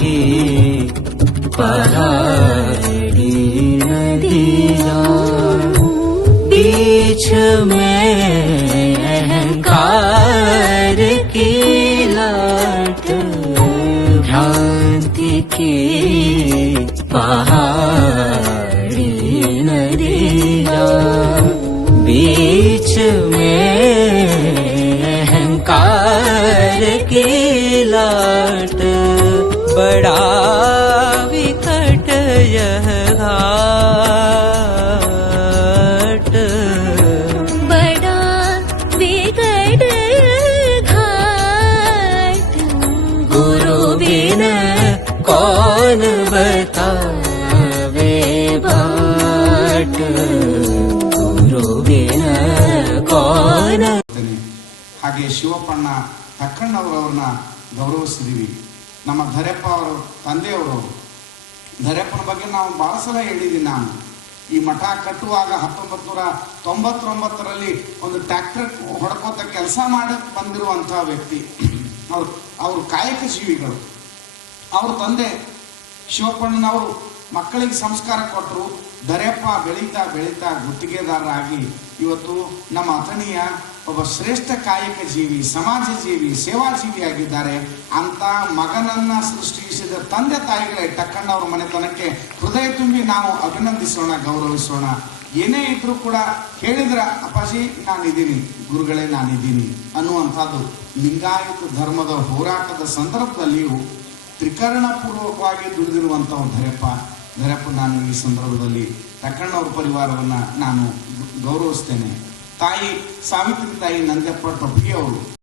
की पहाड़ी नदियाँ बीच में अहंकार लाट भ्रांति की पहाड़ी नदिया बीच में अहंकार की लाट बड़ा बिन कौन बतावे बाट गुरु बिन कौन ಇದ್ದೇನೆ. ಹಾಗೆ ಶಿವಪ್ಪಣ್ಣ ತಕ್ಕಣ್ಣವರವ್ರನ್ನ ಗೌರವಿಸಿದೀವಿ ನಮ್ಮ ಧರೆಪ್ಪ ಅವರು ತಂದೆಯವರು ಧರೆಪ್ಪನ ಬಗ್ಗೆ ನಾವು ಬಹಳ ಸಲ ಹೇಳಿದ್ದೀನಿ ನಾನು ಈ ಮಠ ಕಟ್ಟುವಾಗ ಹತ್ತೊಂಬತ್ತು ನೂರ ತೊಂಬತ್ತೊಂಬತ್ತರಲ್ಲಿ ಒಂದು ಟ್ರ್ಯಾಕ್ಟರ್ ಹೊಡ್ಕೋತ ಕೆಲಸ ಮಾಡಕ್ಕೆ ಬಂದಿರುವಂತಹ ವ್ಯಕ್ತಿ ಅವ್ರು ಅವರು ಕಾಯಕ ಜೀವಿಗಳು ಅವ್ರ ತಂದೆ ಶಿವಪ್ಪಣ್ಣನವರು ಮಕ್ಕಳಿಗೆ ಸಂಸ್ಕಾರ ಕೊಟ್ಟರು. ದರೆಪ್ಪ ಬೆಳೀತಾ ಬೆಳೀತಾ ಗುತ್ತಿಗೆದಾರರಾಗಿ ಇವತ್ತು ನಮ್ಮ ಅಥಣಿಯ ಒಬ್ಬ ಶ್ರೇಷ್ಠ ಕಾಯಕ ಜೀವಿ ಸಮಾಜ ಜೀವಿ ಸೇವಾ ಜೀವಿಯಾಗಿದ್ದಾರೆ ಅಂತ ಮಗನನ್ನ ಸೃಷ್ಟಿಸಿದ ತಂದೆ ತಾಯಿಗಳೇ ಟಕ್ಕಣ್ಣವ್ರ ಮನೆತನಕ್ಕೆ ಹೃದಯ ತುಂಬಿ ನಾವು ಅಭಿನಂದಿಸೋಣ, ಗೌರವಿಸೋಣ. ಏನೇ ಇದ್ರೂ ಕೂಡ ಹೇಳಿದ್ರ, ಅಪ್ಪಾಜಿ, ನಾನಿದ್ದೀನಿ. ಗುರುಗಳೇ, ನಾನಿದ್ದೀನಿ. ಅನ್ನುವಂಥದ್ದು ಲಿಂಗಾಯತ ಧರ್ಮದ ಹೋರಾಟದ ಸಂದರ್ಭದಲ್ಲಿಯೂ ತ್ರಿಕರಣಪೂರ್ವಕವಾಗಿ ದುಡಿದಿರುವಂತಹ ಧರೆಪ್ಪ ಧರೆಪ್ಪ ನಾನು ಈ ಸಂದರ್ಭದಲ್ಲಿ ತಕ್ಕಣ್ಣವ್ರ ಪರಿವಾರವನ್ನು ನಾನು ಗೌರವಿಸ್ತೇನೆ. ತಾಯಿ, ಸಾವಿತ್ರಿ ತಾಯಿ ನಂಜಪ್ಪ ಟೊಪ್ಪಿಗೆ ಅವರು.